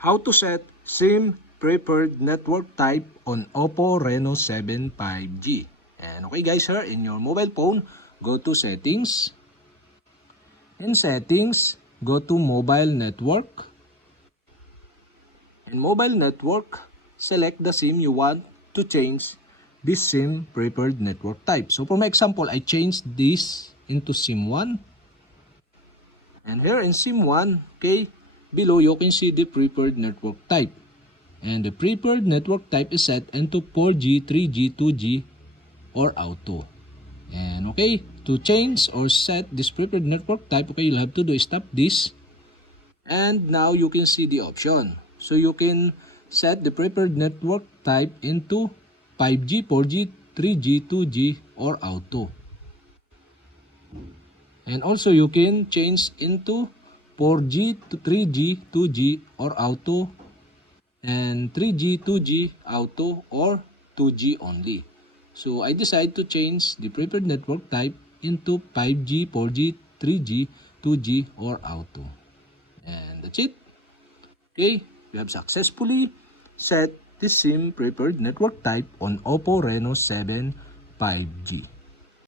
How to set SIM preferred network type on OPPO Reno 7 5G. And okay guys, here in your mobile phone, go to settings. In settings, go to mobile network. In mobile network, select the SIM you want to change this SIM preferred network type. So for my example, I changed this into SIM 1. And here in SIM 1, okay, below you can see the preferred network type. And the preferred network type is set into 4G, 3G, 2G, or auto. And okay, to change or set this preferred network type, okay, you'll have to do is tap this. And now you can see the option. So you can set the preferred network type into 5G, 4G, 3G, 2G, or auto. And also you can change into 4G to 3G, 2G, or auto, and 3G, 2G, auto, or 2G only. So I decide to change the preferred network type into 5G, 4G, 3G, 2G, or auto. And that's it. Okay, we have successfully set the SIM preferred network type on OPPO Reno 7 5G.